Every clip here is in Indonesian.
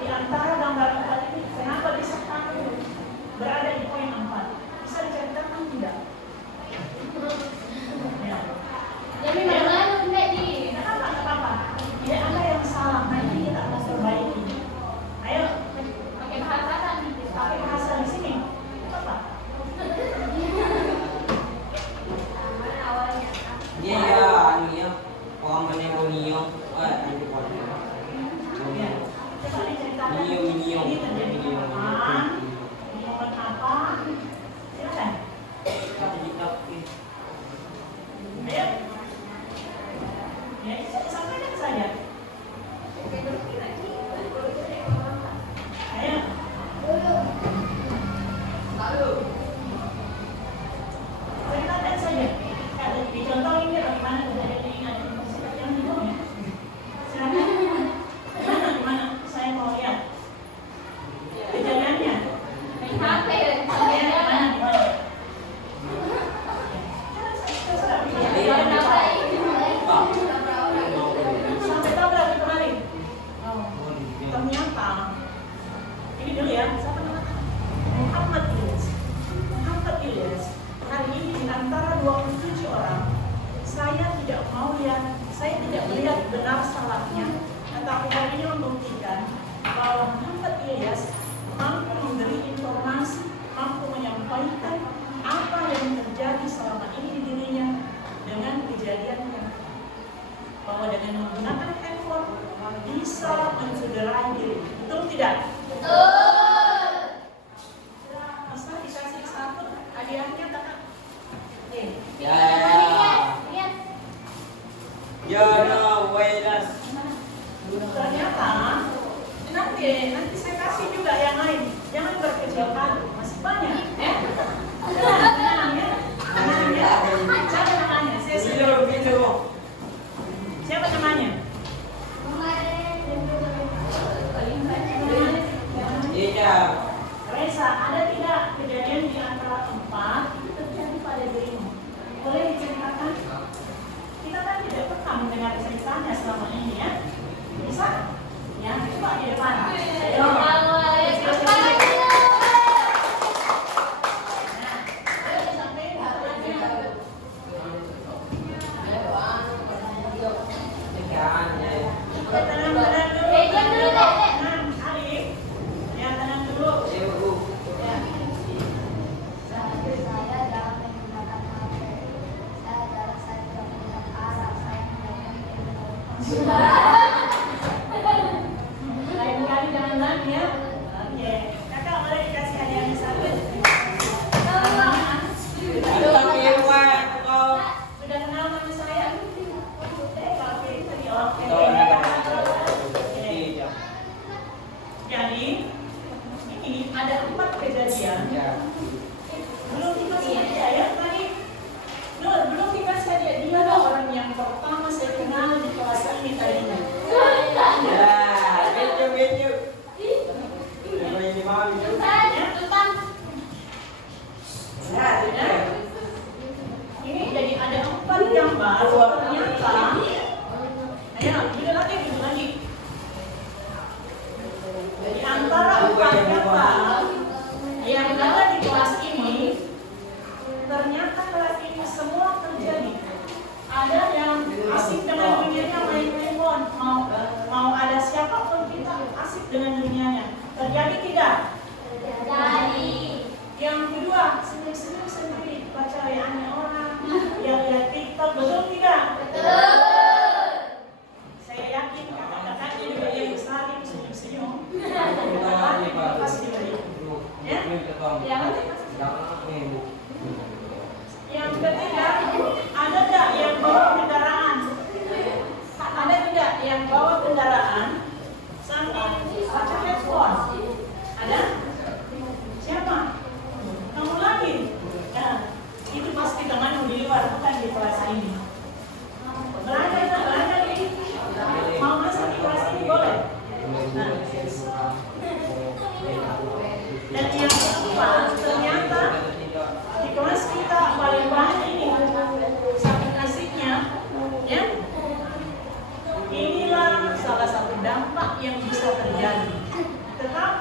di antara gambar 4 ini, kenapa bisa kamu berada di poin 4? Bisa diceritakan tidak? Ya. Jadi mana enggak di? Kenapa? Tidak apa-apa. Tidak ada yang salah. Nanti kita akan perbaiki. Ayo, Pakai bahasa kan? pakai bahasa di sini. Apa? Mana awalnya? Iya, ya, orang menemonio, nanti boleh. Ya. Coba diceritakan. Minio. Ini terjadi kapan? Di momen apa? Silakan. Ayo. Ya, sampaikan saja. Ayo. Ceritakan saja. Kalau dicontohin dia bagaimana kejadian ini ada seperti yang di bawah ya. Silakan. Gimana? Saya mau lihat kejadiannya. Main HP. Ya, gimana? Terserah pilih. Sampai tabrak di kemarin. Oh, ternyata ini dulu ya. Siapa namanya? Muhammad Ilyas. Muhammad Ilyas. Hari ini di antara 27 orang, saya tidak mau lihat, saya tidak melihat benar salahnya, tetapi hari ini membuktikan bahwa Muhammad Ilyas mampu memberi informasi, mampu menyampaikan apa yang terjadi selama ini di dirinya dengan kejadian yang bahwa dengan menggunakan handphone bisa mencederai diri. Betul tidak? Betul. Bisa dikasih satu hadiahnya tak? Oke. Lihat. Ya, no, wait, Ternyata nanti saya kasih juga yang lain. Jangan berkecil hati, masih banyak. Ya. Tenang ya. Tenang ya. Siapa namanya? Saya sudah. Siapa namanya? Iya. Reza, ada tidak kejadian di antara 4 itu terjadi pada dirimu? Boleh diceritakan? Kita kan tidak pernah mendengar ceritanya selama ini ya. Bisa? Ya, coba di depan. Ayo. Nah, ayo sampaikan saja. Kita tenang dulu. Tenang, Arif. Ya, tenang dulu. Ya. Lain kali jangan lagi ya. Oke. Kakak boleh dikasih hadiahnya satu. Sudah kenal nama saya? Kalau gitu ya oke. Jadi ini ada 4 kejadian. Belum dikasih hadiah ya tadi. Nur, belum dikasih hadiah. Dia adalah orang yang pertama saya kenal di kelas ini tadinya. Ini jadi ada 4 gambar ternyata. Ayo, dulu lagi. Di antara 4 gambar yang ada di kelas ini, ternyata kelas ini semua terjadi. Ada yang asik dengan dunianya main handphone, mau ada siapapun kita asik dengan dunianya. Terjadi tidak? Jadi. Yang kedua, senyum-senyum sendiri, baca WA-nya orang, yang lihat TikTok, betul tidak? Betul. Saya yakin kakak-kakaknya juga yang saling senyum-senyum. Pasti beri. Ya? Yang ketiga, ada nggak yang bawa kendaraan? Ada tidak yang bawa kendaraan sambil baca handphone? Ada? Siapa? Kamu lagi? Nah, itu pasti temanmu di luar, bukan di kelas ini. Belajar ini. Mau masuk di kelas ini boleh? Nah. Dan yang keempat, ternyata di kelas kita paling banyak ini saking asiknya, ya. Inilah salah satu dampak yang bisa terjadi.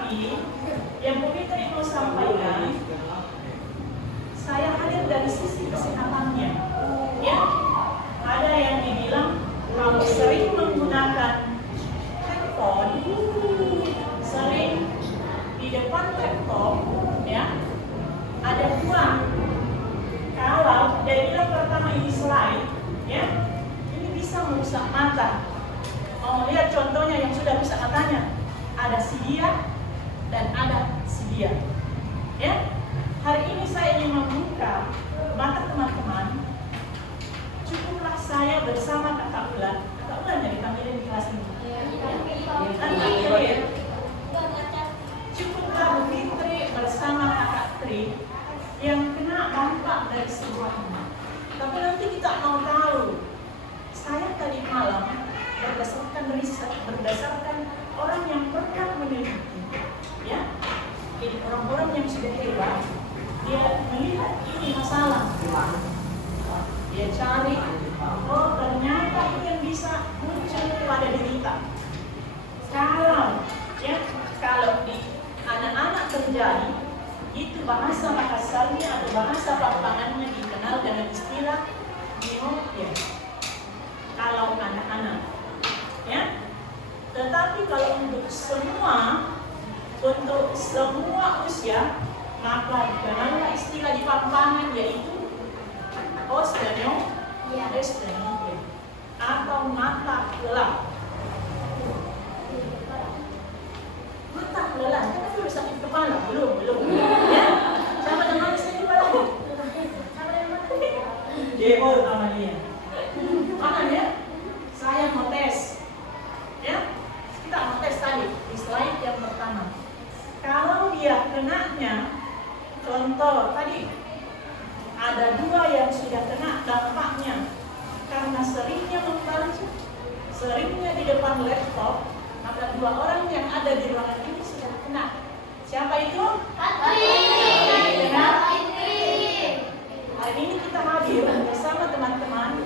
Tetapi yang Bu Fitri mau sampaikan, saya hadir dari sisi kesehatannya. Ya, ada yang dibilang kalau sering menggunakan handphone, sering di depan laptop, ya, ada dua. Kalau dia bilang pertama ini slide, ya, ini bisa merusak mata. Mau lihat contohnya yang sudah rusak matanya, ada si dia dan ada si dia. Ya, hari ini saya ingin membuka mata teman-teman. Cukuplah saya bersama Kakak Ulan. Kakak Ulan yang ditampilin di kelas ini. Cukuplah Bu Fitri bersama Kakak Tri yang kena dampak dari sebuah ini. Tapi nanti kita mau tahu. Saya tadi malam berdasarkan riset, berdasarkan orang yang pernah meneliti, ya, jadi orang-orang yang sudah hebat, dia melihat ini masalah, dia cari, oh ternyata itu yang bisa muncul pada diri kita. Kalau di anak-anak terjadi, itu bahasa bahasanya atau bahasa papangannya dikenal dengan istilah miopia. Kalau anak-anak, ya. Tetapi kalau untuk semua usia, maka dikenallah istilah di papangan yaitu osteniopia atau mata lelah. Mata lelah, kan dulu sakit kepala, belum, ya. Sama dengan sakit kepala. Sama dengan mata ini. Demo Amalia. Makanya saya mau tes, ya. Kita mau tes tadi di slide yang pertama. Kalau dia kenanya, contoh tadi ada dua yang sudah kena dampaknya karena seringnya membaca, seringnya di depan laptop, maka dua orang yang ada di ruangan ini sudah kena. Siapa itu? Hari ini kita hadir bersama teman-teman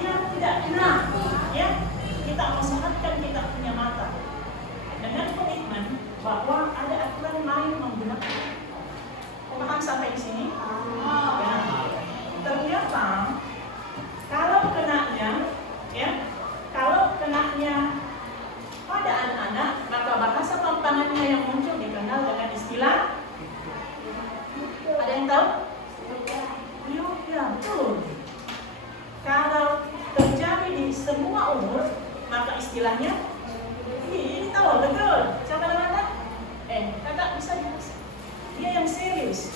yang tidak kena, ya. Kita mensehatkan kita punya mata dengan komitmen bahwa ada aturan main menggunakan. Paham sampai di sini? Ya. Ternyata kalau kenanya pada anak-anak, maka bahasa pampangannya yang muncul dikenal dengan istilah, ada yang tahu? Ya, betul. Kalau terjadi di semua umur, maka istilahnya ini tahu betul. Siapa namanya? Kakak bisa dikasih. Dia yang serius.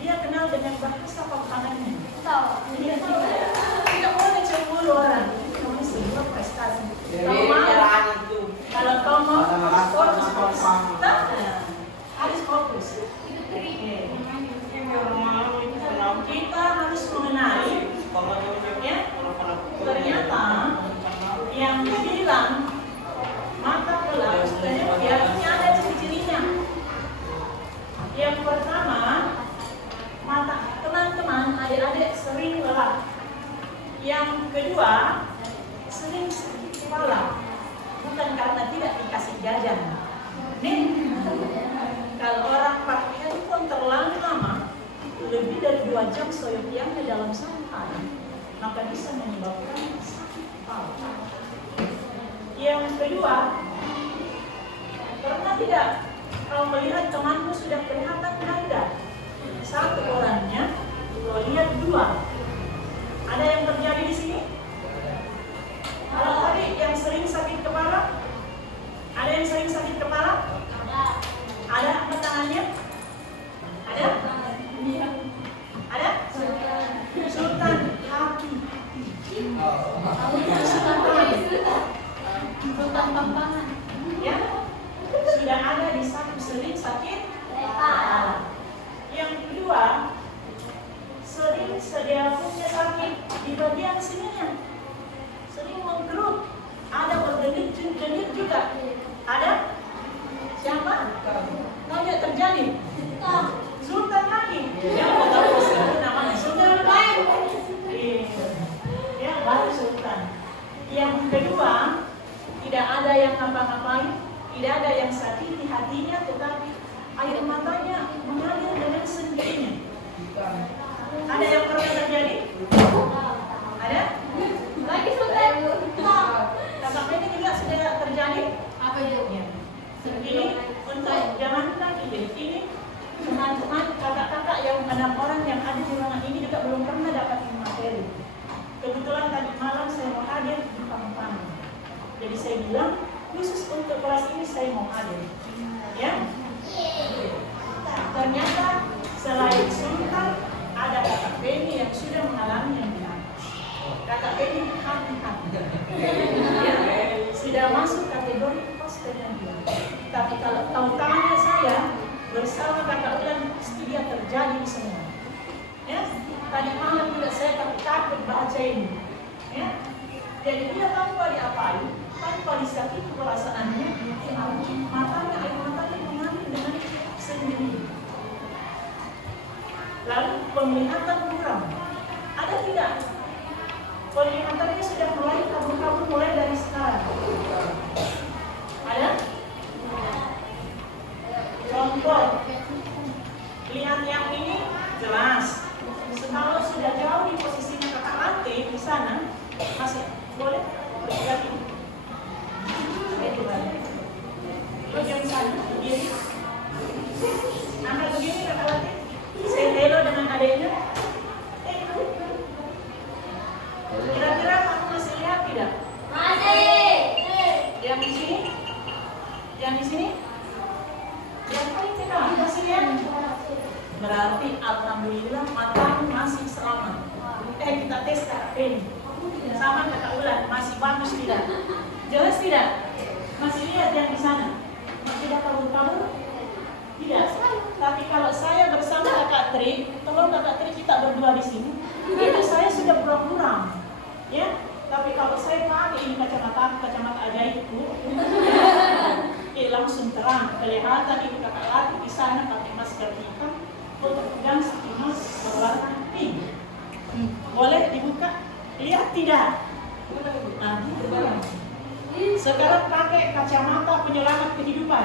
Dia kenal dengan bahasa pampangannya. Dia tidak boleh cemburu orang. Kamu sebuah prestasi. Kalau kau mau fokus, harus fokus. Kita harus mengenali, ya, ternyata yang dibilang mata lelah sebenarnya ini ada ciri-cirinya. Yang pertama, mata teman-teman adik-adik sering lelah. Yang kedua, sering sakit kepala, bukan karena tidak dikasih jajan. Nih, kalau orang pakai handphone terlalu lama, lebih dari 2 jam soyokiannya dalam sampai, maka bisa menyebabkan sakit kepala. Yang kedua, pernah tidak kau melihat temanmu sudah kelihatan ganda, satu orangnya, kau lihat 2. Ada yang terjadi di sini? Kalau tadi yang sering sakit kepala, ada yang sering sakit kepala? Ada angkat tangannya? Ada? Ada? Sultan hati. Sultan pampangan. Ya? Sudah ada di satu sering sakit kepala. Yang kedua, sering sedia punya sakit di bagian sininya. Sering mengkerut. Ada berdenit juga. Ada? Siapa? Nanya terjadi. Sultan lagi. Ya, tahu namanya Sultan lagi. Ya, baru Sultan. Yang kedua, tidak ada yang ngapa-ngapain, Tidak ada yang sakiti hatinya, tetapi air matanya mengalir dengan sendirinya. Ada yang pernah terjadi? Ada? Lagi sudah. Kakak ini juga sudah terjadi? Apa itu? Ya. Ini untuk jangan lagi. Ini teman-teman kakak-kakak yang 6 orang yang ada di ruangan ini juga belum pernah dapat materi. Kebetulan tadi malam saya mau hadir di Pampang. Jadi saya bilang khusus untuk kelas ini saya mau hadir. Ya. Ternyata selain Sultan ada kakak Penny yang sudah mengalami yang di atas. Kakak Penny hati-hati. Ya, sudah masuk kategori poster yang dia. Tapi kalau tantangannya saya bersama kakak Ulan dia terjadi di semua. Ya, tadi malam juga saya takut baca ini. Ya, jadi dia tanpa diapain, tanpa disakiti perasaannya, matanya air matanya mengalir dengan sendiri. Lalu penglihatan kurang, ada tidak? Penglihatannya sudah mulai kabur-kabur mulai dari sekarang. Ada? Contoh, lihat yang ini jelas. Kalau sudah jauh di posisinya kakak lantai di sana, masih boleh berarti. Terus yang sana begini, angkat begini kakak lantai. Saya hello dengan adiknya. Kira-kira kamu masih lihat tidak? Masih. Yang di sini? Yang di sini? Yang paling kita masih lihat? Berarti alhamdulillah matamu masih selamat. Kita tes kakak Penny. Sama kakak Ulan, masih bagus tidak? Jelas tidak? Masih lihat yang di sana? Masih ada kabur-kabur? Tidak. Tapi kalau saya bersama kakak Tri, tolong kakak Tri kita berdua di sini, itu saya sudah kurang-kurang. Ya, tapi kalau saya pakai ini kacamata ajaibku, langsung terang, kelihatan itu kakak Lati di sana pakai masker hitam, untuk pegang stimus berwarna pink. Boleh dibuka? Lihat tidak? Nah, sekarang pakai kacamata penyelamat kehidupan.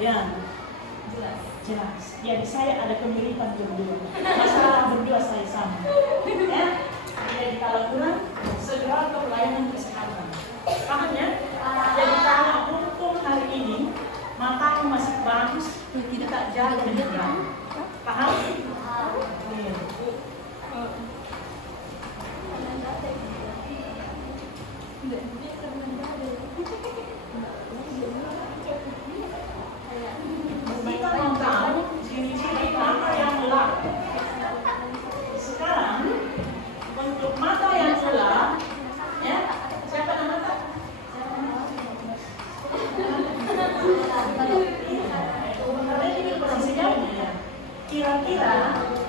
Ya, jelas. Jadi saya ada kemiripan berdua. Masalah berdua saya sama. Ya. Jadi kalau kurang, segera ke pelayanan kesehatan. Paham ya? Jadi kalau mumpung hari ini matamu masih bagus, tidak jaga dengan paham? Iya. Kita mau tahu ciri-ciri mata yang gelap. Sekarang untuk mata yang gelap, ya, siapa nama mata? Karena ini posisi jauhnya ya. Kira-kira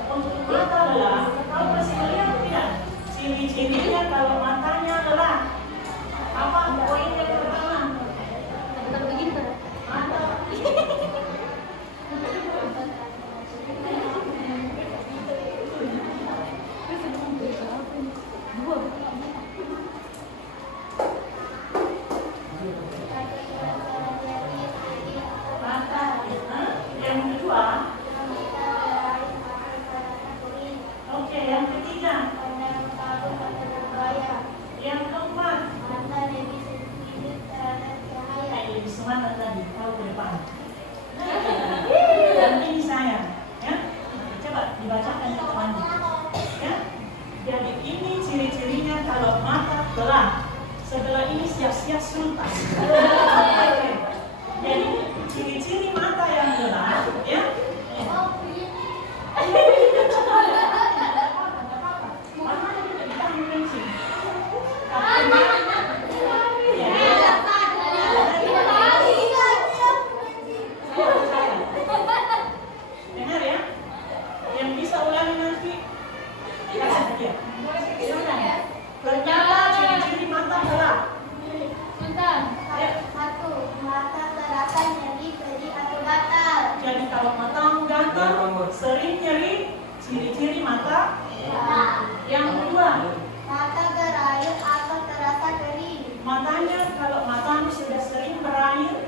untuk mata gelap, kau masih melihat tidak? Ciri-cirinya kalau matanya gelap. Apa poin yang pertama? Mata. Yang kedua, oke, yang ketiga, yang keempat, lebih semangat tadi, kalau ke depan. Dan ini saya, ya, coba dibacakan ke temannya, ya. Jadi ini ciri-cirinya kalau mata gelap. Setelah ini siap-siap sultan. Jadi ciri-ciri mata yang gelap, ya. Dengar ya, yang bisa ulangi nanti kasih dia. Ternyata ciri-ciri mata gelap. Jadi kalau matamu gatal, sering nyeri, ciri-ciri mata. Yang kedua, mata berair atau terasa kering. Makanya kalau matamu sudah sering berair,